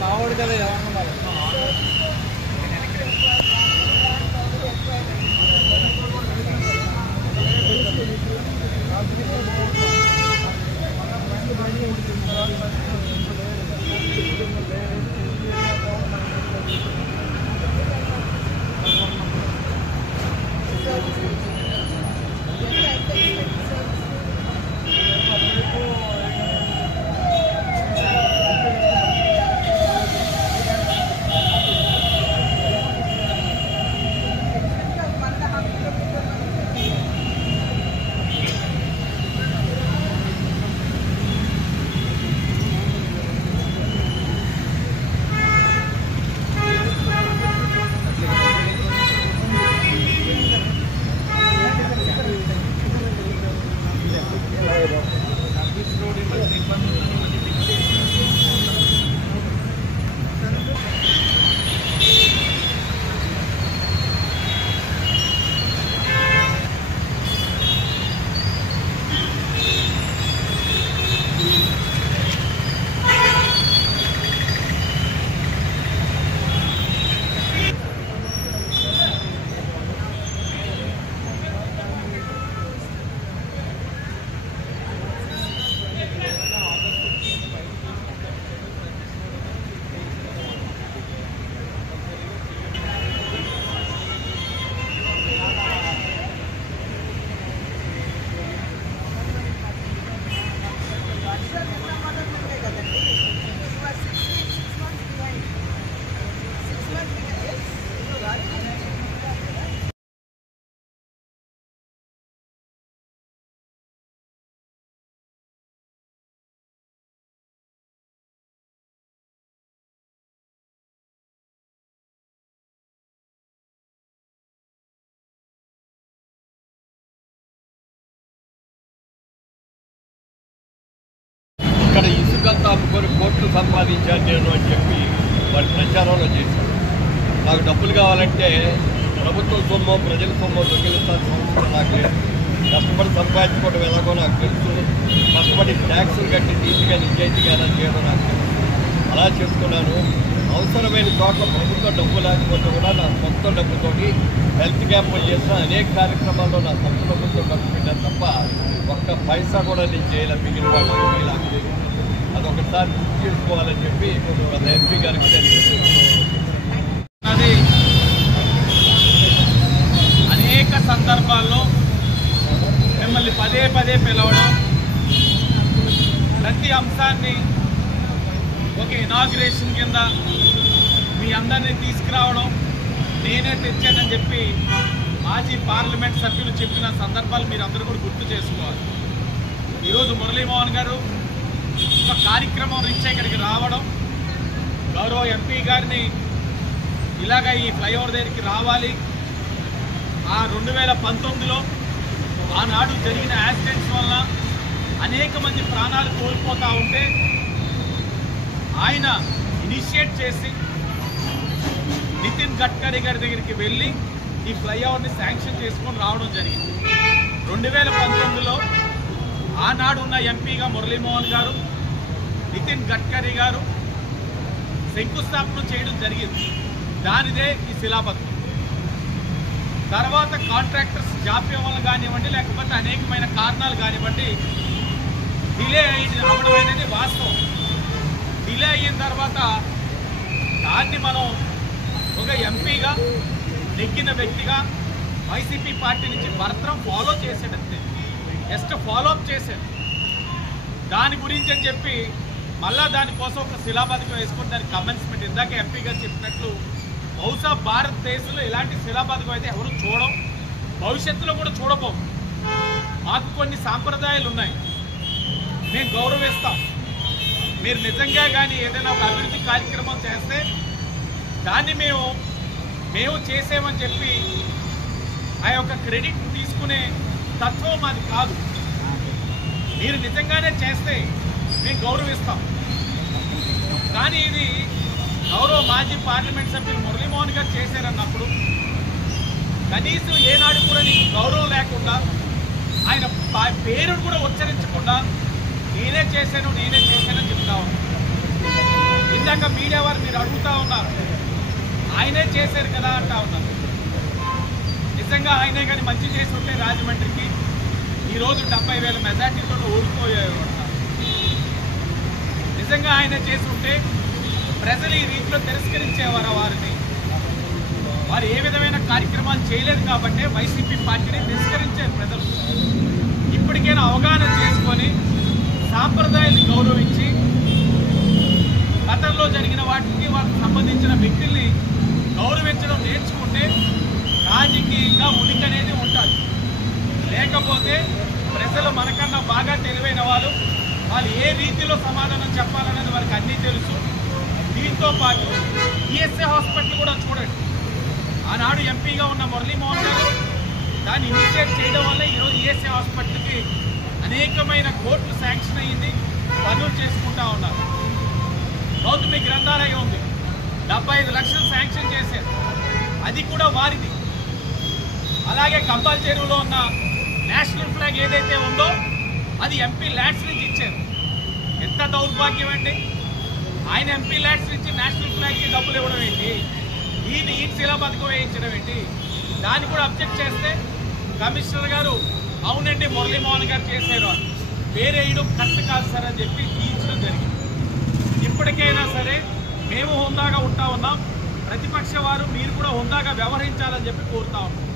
మావాడు కదా ఏమన్నా ఇక్కడ ఇసుకంతా అమ్ముకొని కోట్లు సంపాదించాను నేను అని చెప్పి వారి ప్రచారంలో చేశారు. నాకు డబ్బులు కావాలంటే ప్రభుత్వం సొమ్ము ప్రజల సొమ్ము దొంగిలించాల్సిన అవసరం నాకు లేదు. కష్టపడి సంపాదించుకోవడం ఎలాగో నాకు తెలుసు. కష్టపడి ట్యాక్సులు కట్టి నీతిగా నిజాయితీగా ఎలా చేయడం నాకు తెలుసు. అలా చేసుకున్నాను. అవసరమైన చోట ప్రభుత్వ డబ్బు లేకపోతే కూడా నా సొంత డబ్బుతోటి హెల్త్ క్యాంపులు చేసిన అనేక కార్యక్రమాల్లో నా సొంత డబ్బుతో ఖర్చు పెట్టాను తప్ప ఒక్క పైసా కూడా నేను చేయలేదు. మిగిలిన వాళ్ళు అదొకసారి గుర్తు చేసుకోవాలని చెప్పి మన ఎంపీ గారికి అది అనేక సందర్భాల్లో మిమ్మల్ని పదే పదే పిలవడం, ప్రతి అంశాన్ని ఒక ఇనాగ్రేషన్ కింద మీ అందరినీ తీసుకురావడం, నేనే తెచ్చానని చెప్పి మాజీ పార్లమెంట్ సభ్యులు చెప్పిన సందర్భాలు మీరు అందరూ కూడా గుర్తు చేసుకోవాలి. ఈరోజు మురళీమోహన్ గారు ఒక కార్యక్రమం రీచ్ ఇక్కడికి రావడం, గౌరవ ఎంపీ గారిని ఇలాగ ఈ ఫ్లైఓవర్ దగ్గరికి రావాలి, ఆ 2019లో ఆనాడు జరిగిన యాక్సిడెంట్స్ వల్ల అనేక మంది ప్రాణాలు కోల్పోతూ ఉంటే ఆయన ఇనిషియేట్ చేసి నితిన్ గడ్కరీ గారి దగ్గరికి వెళ్ళి ఈ ఫ్లైఓవర్ని శాంక్షన్ చేసుకొని రావడం జరిగింది. 2019లో ఆనాడున్న ఎంపీగా మురళీమోహన్ గారు, నితిన్ గడ్కరీ గారు శంకుస్థాపన చేయడం జరిగింది. దానిదే ఈ శిలాపథకం. తర్వాత కాంట్రాక్టర్స్ జాప్యం వల్ల కానివ్వండి, లేకపోతే అనేకమైన కారణాలు కానివ్వండి డిలే అవ్వడం అనేది వాస్తవం. డిలే అయిన తర్వాత దాన్ని మనం ఒక ఎంపీగా నెగ్గిన వ్యక్తిగా వైసీపీ పార్టీ నుంచి భర్తరం ఫాలో చేసాడంతే, జస్ట్ ఫాలోఅప్ చేశాడు. దాని గురించి అని చెప్పి మళ్ళా దానికోసం ఒక శిలాపథకం వేసుకుని దానికి కమెన్స్మెంట్, ఇందాక ఎంపీ గారు చెప్పినట్లు బహుశా భారతదేశంలో ఇలాంటి శిలాపథకం అయితే ఎవరు చూడం, భవిష్యత్తులో కూడా చూడబోం. మాకు కొన్ని సాంప్రదాయాలు ఉన్నాయి, మేము గౌరవిస్తాం. మీరు నిజంగా కానీ ఏదైనా ఒక అభివృద్ధి కార్యక్రమం చేస్తే దాన్ని మేము చేసామని చెప్పి ఆ యొక్క క్రెడిట్ తీసుకునే తత్వం మాది కాదు. మీరు నిజంగానే చేస్తే మేము గౌరవిస్తాం. కానీ ఇది గౌరవ మాజీ పార్లమెంట్ సభ్యులు మురళీమోహన్ గారు చేశారన్నప్పుడు కనీసం ఏనాడు కూడా నీకు గౌరవం లేకుండా ఆయన పేరును కూడా ఉచ్చరించకుండా నేనే చేశానని చెప్తా ఉన్నాను. ఇందాక మీడియా వారు మీరు అడుగుతా ఉన్నారు, ఆయనే చేశారు కదా అంటా ఉన్నారు. నిజంగా ఆయనే కానీ మంచి చేసి ఉంటే రాజమండ్రికి ఈరోజు 70,000 మెజార్టీతో ఓడిపోయేవారు. నిజంగా ఆయన చేసి ఉంటే ప్రజలు ఈ రీతిలో తిరస్కరించేవారు వారిని. వారు ఏ విధమైన కార్యక్రమాలు చేయలేదు కాబట్టి వైసీపీ పార్టీని తిరస్కరించారు ప్రజలు. ఇప్పటికైనా అవగాహన చేసుకొని సాంప్రదాయాన్ని గౌరవించి గతంలో జరిగిన వాటికి వారికి సంబంధించిన వ్యక్తుల్ని గౌరవించడం నేర్చుకుంటే రాజకీయంగా ఉనికి అనేది ఉంటుంది. లేకపోతే ప్రజలు మనకన్నా బాగా తెలివైన వాళ్ళు ఏ రీతిలో సమాధానం చెప్పాలనేది వారికి అన్నీ తెలుసు. దీంతో పాటు ఈఎస్ఐ హాస్పిటల్ కూడా చూడండి. ఆనాడు ఎంపీగా ఉన్న మురళీమోహన్ గారు దాన్ని ఇనిషియేట్ చేయడం వల్ల ఈరోజు ఈఎస్ఐ హాస్పిటల్కి అనేకమైన కోట్లు శాంక్షన్ అయ్యింది, పనులు చేసుకుంటా ఉన్నారు. గౌతమి గ్రంథాలయం ఉంది, 75 లక్షలు శాంక్షన్ చేశారు, అది కూడా వారిది. అలాగే కంబాల్ చెరువులో ఉన్న నేషనల్ ఫ్లాగ్ ఏదైతే ఉందో అది ఎంపీ ల్యాండ్స్ నుంచి ఇచ్చారు. ఎంత దౌర్భాగ్యం అండి! ఆయన ఎంపీ ల్యాండ్స్ నుంచి నేషనల్ ఫ్లాగ్కి డబ్బులు ఇవ్వడం ఏంటి? ఈ శిలా పథకం వేయించడం ఏంటి? దాన్ని కూడా అబ్జెక్ట్ చేస్తే కమిషనర్ గారు అవునండి మురళీమోహన్ గారు చేశారు అని పేరేయడం కరెక్ట్ కాదు సార్ అని చెప్పి తీయించడం జరిగింది. ఇప్పటికైనా సరే మేము హుందాగా ఉంటా ఉన్నాం, ప్రతిపక్ష వారు మీరు కూడా హుందాగా వ్యవహరించాలని చెప్పి కోరుతా ఉన్నాం.